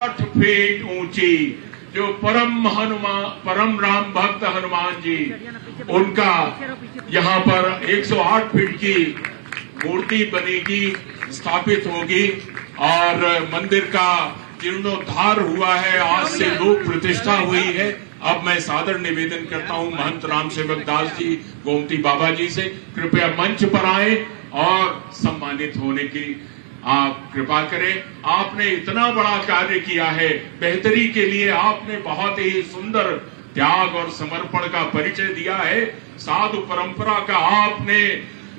8 feet ऊंची जो परम राम भक्त हनुमान जी, उनका यहाँ पर 108 फीट की मूर्ति बनेगी, स्थापित होगी और मंदिर का जीर्णोद्धार हुआ है। आज से लोक प्रतिष्ठा हुई है। अब मैं सादर निवेदन करता हूं महंत राम सेवक दास जी गोमती बाबा जी से, कृपया मंच पर आए और सम्मानित होने की आप कृपा करें। आपने इतना बड़ा कार्य किया है, बेहतरी के लिए आपने बहुत ही सुंदर त्याग और समर्पण का परिचय दिया है। साधु परंपरा का आपने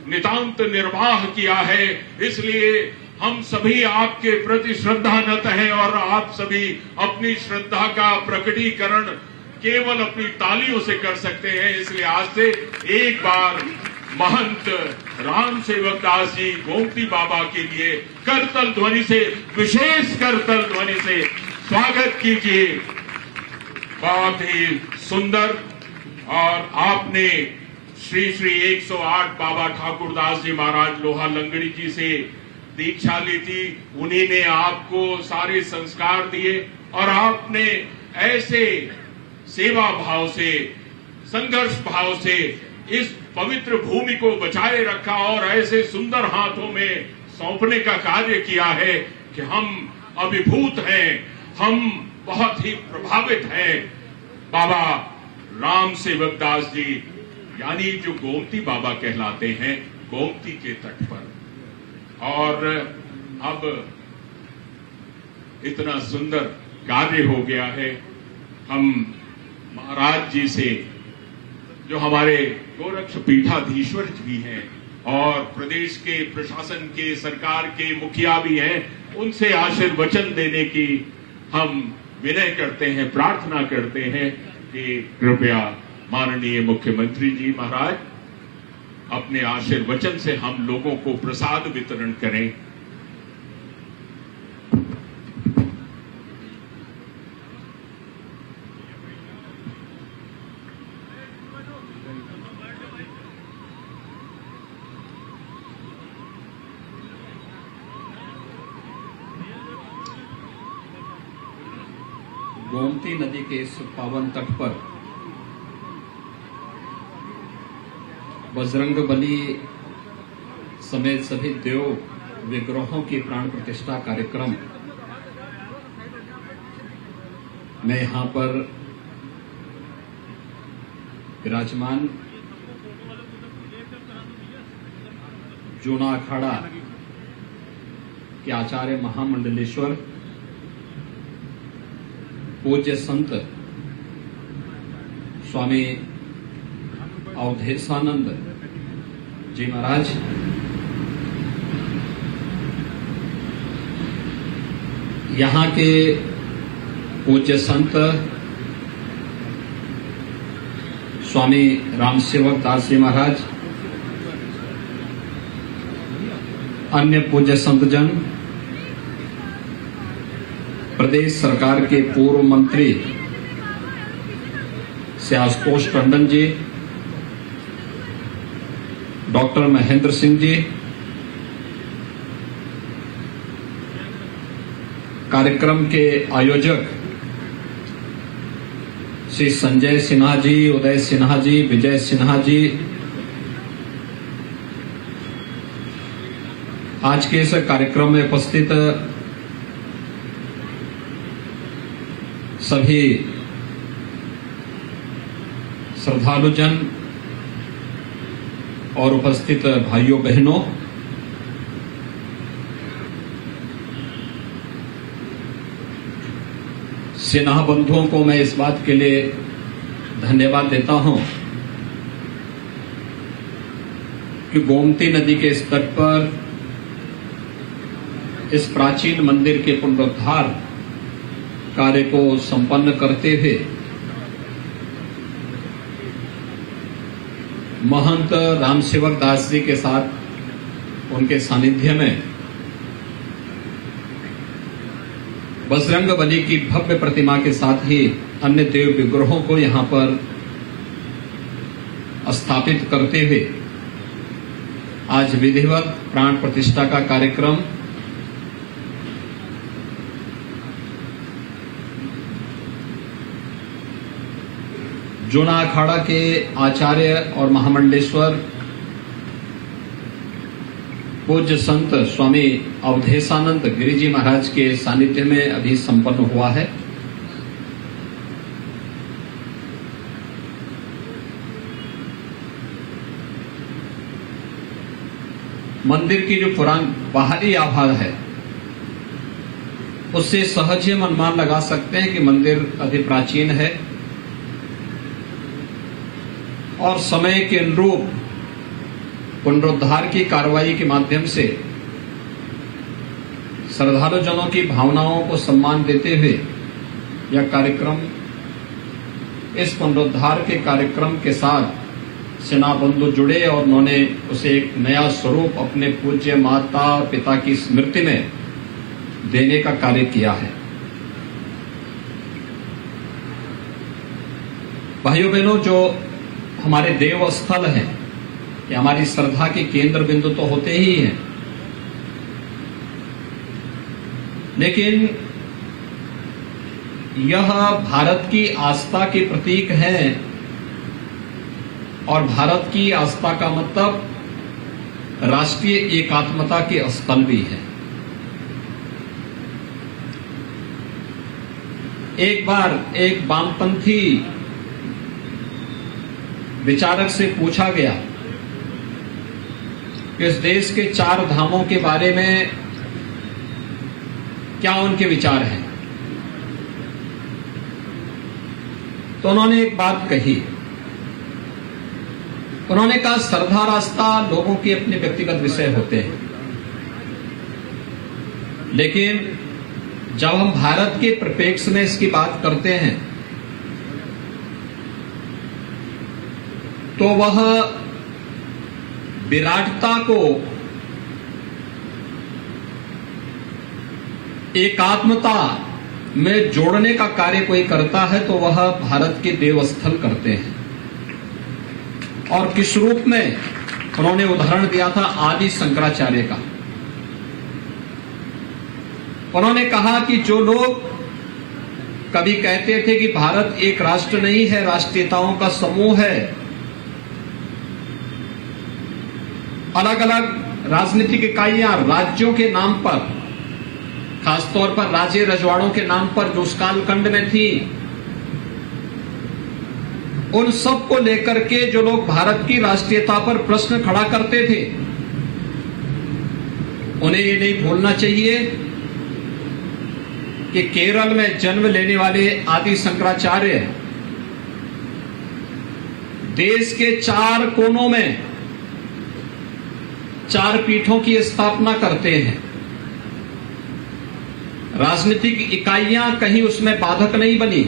नितांत निर्वाह किया है, इसलिए हम सभी आपके प्रति श्रद्धानत हैं और आप सभी अपनी श्रद्धा का प्रकटीकरण केवल अपनी तालियों से कर सकते हैं। इसलिए आज से एक बार महंत राम सेवक दास जी गोमती बाबा के लिए करतल ध्वनि से, विशेष करतल ध्वनि से स्वागत कीजिए। बहुत ही सुंदर। और आपने श्री श्री 108 बाबा ठाकुरदास जी महाराज लोहा लंगड़ी जी से दीक्षा ली थी, उन्हीं ने आपको सारे संस्कार दिए और आपने ऐसे सेवा भाव से, संघर्ष भाव से इस पवित्र भूमि को बचाए रखा और ऐसे सुंदर हाथों में सौंपने का कार्य किया है कि हम अभिभूत हैं, हम बहुत ही प्रभावित हैं। बाबा राम सेवक दास जी यानी जो गोमती बाबा कहलाते हैं, गोमती के तट पर। और अब इतना सुंदर कार्य हो गया है। हम महाराज जी से, जो हमारे गोरक्ष पीठाधीश्वर भी हैं और प्रदेश के प्रशासन के, सरकार के मुखिया भी हैं, उनसे आशीर्वचन देने की हम विनय करते हैं, प्रार्थना करते हैं कि कृपया माननीय मुख्यमंत्री जी महाराज अपने आशीर्वचन से हम लोगों को प्रसाद वितरण करें। गोमती नदी के इस पावन तट पर बजरंगबली समेत सभी देव विग्रहों की प्राण प्रतिष्ठा कार्यक्रम में यहां पर विराजमान जूना अखाड़ा के आचार्य महामंडलेश्वर पूज्य संत स्वामी अवधेशानंद जी महाराज, यहाँ के पूज्य संत स्वामी राम सेवक दास जी महाराज, अन्य पूज्य संतजन, प्रदेश सरकार के पूर्व मंत्री श्री आशुतोष टंडन जी, डॉक्टर महेंद्र सिंह जी, कार्यक्रम के आयोजक श्री संजय सिन्हा जी, उदय सिन्हा जी, विजय सिन्हा जी, आज के इस कार्यक्रम में उपस्थित सभी श्रद्धालुजन और उपस्थित भाइयों बहनों, सेना बंधुओं को मैं इस बात के लिए धन्यवाद देता हूं कि गोमती नदी के इस तट पर इस प्राचीन मंदिर के पुनरुद्धार कार्य को संपन्न करते हुए महंत राम सेवक दास जी के साथ उनके सानिध्य में बजरंगबली की भव्य प्रतिमा के साथ ही अन्य देव विग्रहों को यहां पर स्थापित करते हुए आज विधिवत प्राण प्रतिष्ठा का कार्यक्रम जूना अखाड़ा के आचार्य और महामंडलेश्वर पूज्य संत स्वामी अवधेशानंद गिरिजी महाराज के सानिध्य में अभी संपन्न हुआ है। मंदिर की जो बाहरी आभा है उससे सहज ही हम अनुमान लगा सकते हैं कि मंदिर अति प्राचीन है और समय के अनुरूप पुनरुद्धार की कार्रवाई के माध्यम से श्रद्धालु जनों की भावनाओं को सम्मान देते हुए यह कार्यक्रम इस पुनरुद्धार के कार्यक्रम के साथ सेना बंधु जुड़े और उन्होंने उसे एक नया स्वरूप अपने पूज्य माता और पिता की स्मृति में देने का कार्य किया है। भाइयों बहनों, जो हमारे देव स्थल हैं, ये हमारी श्रद्धा के केंद्र बिंदु तो होते ही हैं, लेकिन यह भारत की आस्था के प्रतीक हैं और भारत की आस्था का मतलब राष्ट्रीय एकात्मता के स्थल भी है। एक बार एक वामपंथी विचारक से पूछा गया कि इस देश के 4 धामों के बारे में क्या उनके विचार हैं, तो उन्होंने एक बात कही। उन्होंने कहा, श्रद्धा रास्ता लोगों के अपने व्यक्तिगत विषय होते हैं, लेकिन जब हम भारत के परिप्रेक्ष्य में इसकी बात करते हैं तो वह विराटता को एकात्मता में जोड़ने का कार्य कोई करता है तो वह भारत के देवस्थल करते हैं। और किस रूप में उन्होंने उदाहरण दिया था आदि शंकराचार्य का। उन्होंने कहा कि जो लोग कभी कहते थे कि भारत एक राष्ट्र नहीं है, राष्ट्रीयताओं का समूह है, अलग अलग राजनीतिक इकाइयां राज्यों के नाम पर, खासतौर पर राज्य रजवाड़ों के नाम पर जो उस कालखंड में थी, उन सब को लेकर के जो लोग भारत की राष्ट्रीयता पर प्रश्न खड़ा करते थे, उन्हें ये नहीं भूलना चाहिए कि केरल में जन्म लेने वाले आदि शंकराचार्य देश के 4 कोनों में 4 पीठों की स्थापना करते हैं। राजनीतिक इकाइयां कहीं उसमें बाधक नहीं बनी।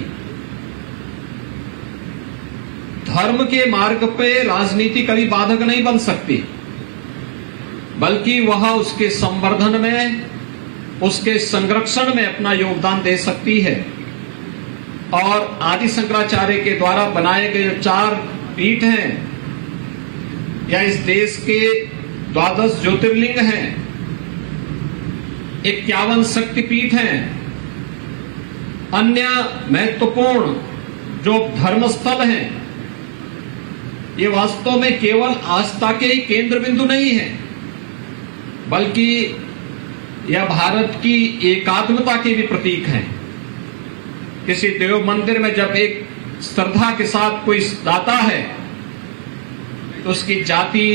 धर्म के मार्ग पे राजनीति कभी बाधक नहीं बन सकती, बल्कि वह उसके संवर्धन में, उसके संरक्षण में अपना योगदान दे सकती है। और आदि शंकराचार्य के द्वारा बनाए गए 4 पीठ हैं या इस देश के 12 ज्योतिर्लिंग हैं, 51 शक्तिपीठ हैं, अन्य महत्वपूर्ण जो धर्मस्थल हैं, ये वास्तव में केवल आस्था के ही केंद्र बिंदु नहीं है, बल्कि यह भारत की एकात्मता के भी प्रतीक हैं। किसी देव मंदिर में जब एक श्रद्धा के साथ कोई जाता है तो उसकी जाति,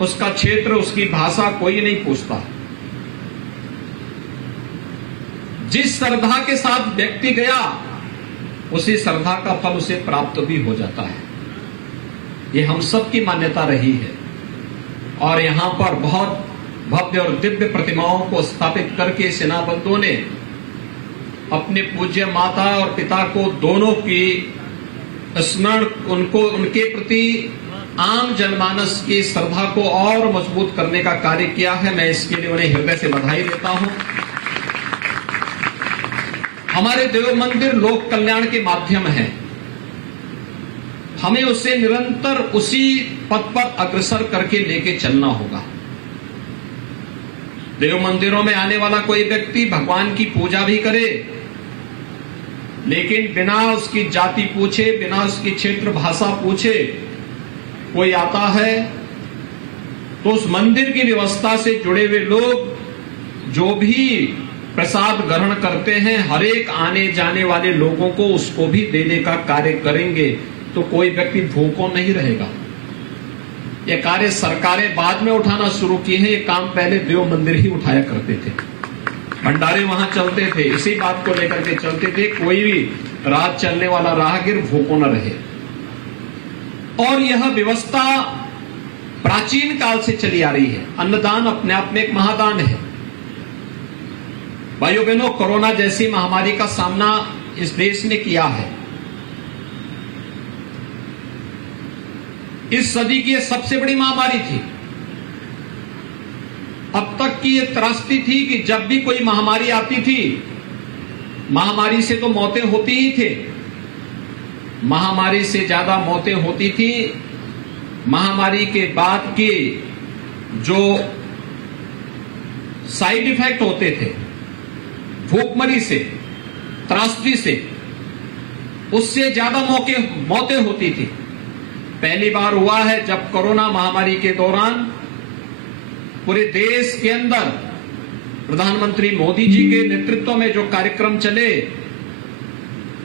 उसका क्षेत्र, उसकी भाषा कोई नहीं पूछता। जिस श्रद्धा के साथ व्यक्ति गया उसी श्रद्धा का फल उसे प्राप्त भी हो जाता है। ये हम सब की मान्यता रही है और यहां पर बहुत भव्य और दिव्य प्रतिमाओं को स्थापित करके सेना बंधुओं ने अपने पूज्य माता और पिता को दोनों की स्मरण, उनको उनके प्रति आम जनमानस की श्रद्धा को और मजबूत करने का कार्य किया है। मैं इसके लिए उन्हें हृदय से बधाई देता हूं। हमारे देव मंदिर लोक कल्याण के माध्यम है, हमें उसे निरंतर उसी पथ पर अग्रसर करके लेके चलना होगा। देव मंदिरों में आने वाला कोई व्यक्ति भगवान की पूजा भी करे, लेकिन बिना उसकी जाति पूछे, बिना उसकी क्षेत्र भाषा पूछे कोई आता है तो उस मंदिर की व्यवस्था से जुड़े हुए लोग जो भी प्रसाद ग्रहण करते हैं, हर एक आने जाने वाले लोगों को उसको भी देने का कार्य करेंगे, तो कोई व्यक्ति भूखों नहीं रहेगा। यह कार्य सरकारें बाद में उठाना शुरू की है, ये काम पहले देव मंदिर ही उठाया करते थे, भंडारे वहां चलते थे, इसी बात को लेकर के चलते थे, कोई भी रात चलने वाला राहगीर भूखों न रहे। और यह व्यवस्था प्राचीन काल से चली आ रही है। अन्नदान अपने आप में एक महादान है। भाइयों बहनों, कोरोना जैसी महामारी का सामना इस देश ने किया है। इस सदी की यह सबसे बड़ी महामारी थी। अब तक की यह त्रासदी थी कि जब भी कोई महामारी आती थी, महामारी से तो मौतें होती ही थे, महामारी से ज्यादा मौतें होती थी महामारी के बाद के जो साइड इफेक्ट होते थे, भूखमरी से, त्रासदी से, उससे ज्यादा मौतें होती थी। पहली बार हुआ है जब कोरोना महामारी के दौरान पूरे देश के अंदर प्रधानमंत्री मोदी जी के नेतृत्व में जो कार्यक्रम चले,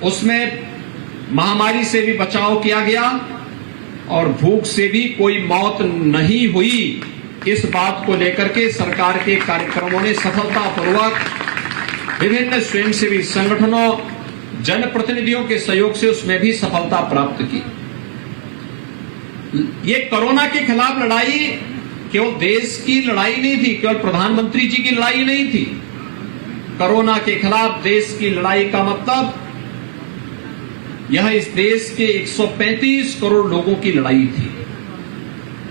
उसमें महामारी से भी बचाव किया गया और भूख से भी कोई मौत नहीं हुई। इस बात को लेकर के सरकार के कार्यक्रमों ने सफलतापूर्वक विभिन्न स्वयंसेवी संगठनों, जनप्रतिनिधियों के सहयोग से उसमें भी सफलता प्राप्त की। ये कोरोना के खिलाफ लड़ाई केवल देश की लड़ाई नहीं थी, केवल प्रधानमंत्री जी की लड़ाई नहीं थी। कोरोना के खिलाफ देश की लड़ाई का मतलब यह इस देश के 135 करोड़ लोगों की लड़ाई थी।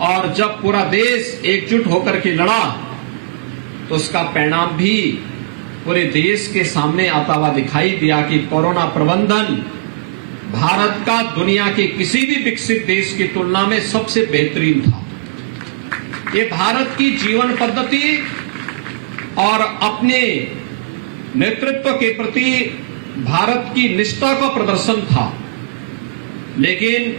और जब पूरा देश एकजुट होकर के लड़ा तो उसका परिणाम भी पूरे देश के सामने आता हुआ दिखाई दिया कि कोरोना प्रबंधन भारत का दुनिया के किसी भी विकसित देश की तुलना में सबसे बेहतरीन था। ये भारत की जीवन पद्धति और अपने नेतृत्व के प्रति भारत की निष्ठा का प्रदर्शन था। लेकिन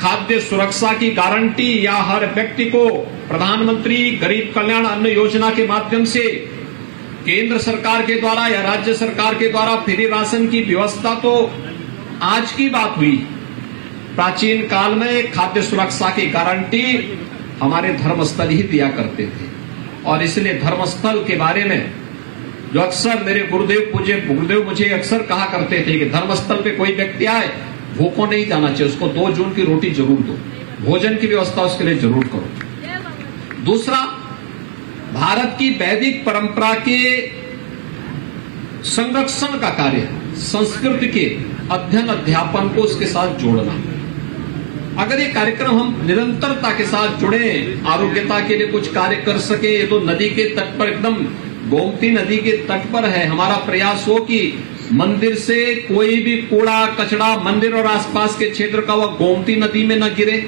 खाद्य सुरक्षा की गारंटी या हर व्यक्ति को प्रधानमंत्री गरीब कल्याण अन्न योजना के माध्यम से केंद्र सरकार के द्वारा या राज्य सरकार के द्वारा फ्री राशन की व्यवस्था तो आज की बात हुई। प्राचीन काल में खाद्य सुरक्षा की गारंटी हमारे धर्मस्थल ही दिया करते थे। और इसलिए धर्मस्थल के बारे में जो अक्सर मेरे गुरुदेव मुझे अक्सर कहा करते थे कि धर्मस्थल पे कोई व्यक्ति आए, भूखों नहीं जाना चाहिए, उसको 2 जून की रोटी जरूर दो, भोजन की व्यवस्था उसके लिए जरूर करो। दूसरा, भारत की वैदिक परंपरा के संरक्षण का कार्य, संस्कृति के अध्ययन अध्यापन को उसके साथ जोड़ना। अगर ये कार्यक्रम हम निरंतरता के साथ जुड़े, आरोग्यता के लिए कुछ कार्य कर सके, ये तो नदी के तट पर, एकदम गोमती नदी के तट पर है, हमारा प्रयास हो कि मंदिर से कोई भी कूड़ा कचरा मंदिर और आसपास के क्षेत्र का वह गोमती नदी में न गिरे,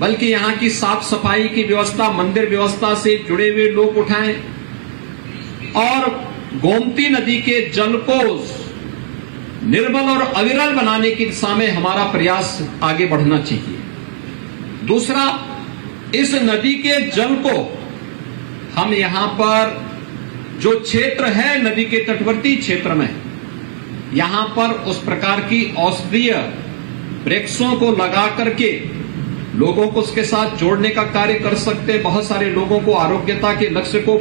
बल्कि यहाँ की साफ सफाई की व्यवस्था मंदिर व्यवस्था से जुड़े हुए लोग उठाएं और गोमती नदी के जल को निर्मल और अविरल बनाने की दिशा में हमारा प्रयास आगे बढ़ना चाहिए। दूसरा, इस नदी के जल को हम यहां पर जो क्षेत्र है नदी के तटवर्ती क्षेत्र में, यहां पर उस प्रकार की औषधीय वृक्षों को लगा करके लोगों को उसके साथ जोड़ने का कार्य कर सकते हैं। बहुत सारे लोगों को आरोग्यता के लक्ष्य को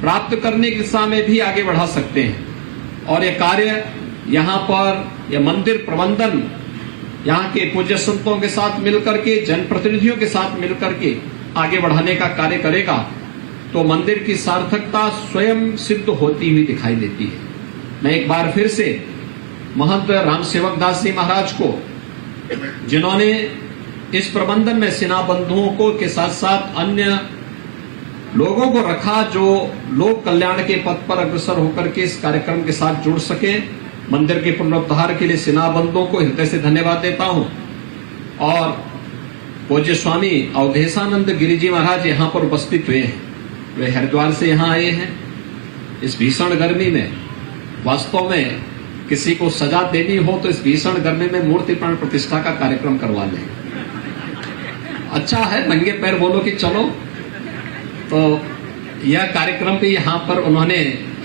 प्राप्त करने की दिशा में भी आगे बढ़ा सकते हैं। और यह कार्य यहां पर यह मंदिर प्रबंधन यहां के पूज्य संतों के साथ मिलकर के, जनप्रतिनिधियों के साथ मिलकर के आगे बढ़ाने का कार्य करेगा तो मंदिर की सार्थकता स्वयं सिद्ध होती हुई दिखाई देती है। मैं एक बार फिर से महंत राम सेवक दास जी महाराज को, जिन्होंने इस प्रबंधन में सेना बंधुओं को के साथ साथ अन्य लोगों को रखा जो लोक कल्याण के पथ पर अग्रसर होकर के इस कार्यक्रम के साथ जुड़ सके, मंदिर के पुनरुद्धार के लिए सेना बंधुओं को हृदय से धन्यवाद देता हूं। और पूज्य स्वामी अवधेशानंद गिरि जी महाराज यहां पर उपस्थित हुए हैं, वे हरिद्वार से यहां आए हैं इस भीषण गर्मी में, वास्तव में किसी को सजा देनी हो तो इस भीषण गर्मी में मूर्ति प्राण प्रतिष्ठा का कार्यक्रम करवा लें। अच्छा है, नंगे पैर बोलो कि चलो। तो यह कार्यक्रम भी यहाँ पर उन्होंने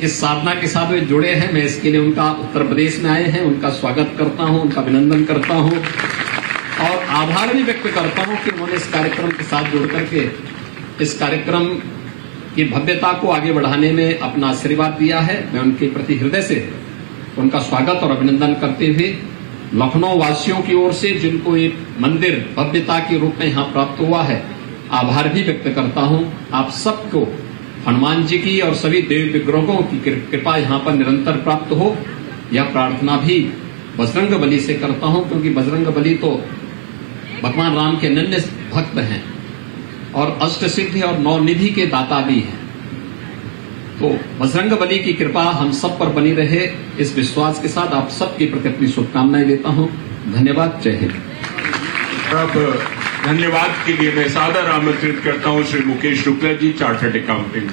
इस साधना के साथ में जुड़े हैं। मैं इसके लिए उनका, उत्तर प्रदेश में आए हैं, उनका स्वागत करता हूं, उनका अभिनंदन करता हूं और आभार भी व्यक्त करता हूं कि उन्होंने इस कार्यक्रम के साथ जुड़ करके इस कार्यक्रम की भव्यता को आगे बढ़ाने में अपना आशीर्वाद दिया है। मैं उनके प्रति हृदय से उनका स्वागत और अभिनंदन करते हुए लखनऊ वासियों की ओर से, जिनको ये मंदिर भव्यता के रूप में यहाँ प्राप्त हुआ है, आभार भी व्यक्त करता हूं। आप सबको हनुमान जी की और सभी देव विग्रहों की कृपा यहाँ पर निरंतर प्राप्त हो, यह प्रार्थना भी बजरंग बली से करता हूं, क्योंकि बजरंग बली तो भगवान राम के अनन्य भक्त हैं और अष्ट सिद्धि और नौ निधि के दाता भी हैं। तो बजरंग बली की कृपा हम सब पर बनी रहे, इस विश्वास के साथ आप सबके प्रति अपनी शुभकामनाएं देता हूं। धन्यवाद। जय हिंद। अब धन्यवाद के लिए मैं सादर आमंत्रित करता हूं श्री मुकेश शुक्ला जी, चार्टर्ड अकाउंटेंट।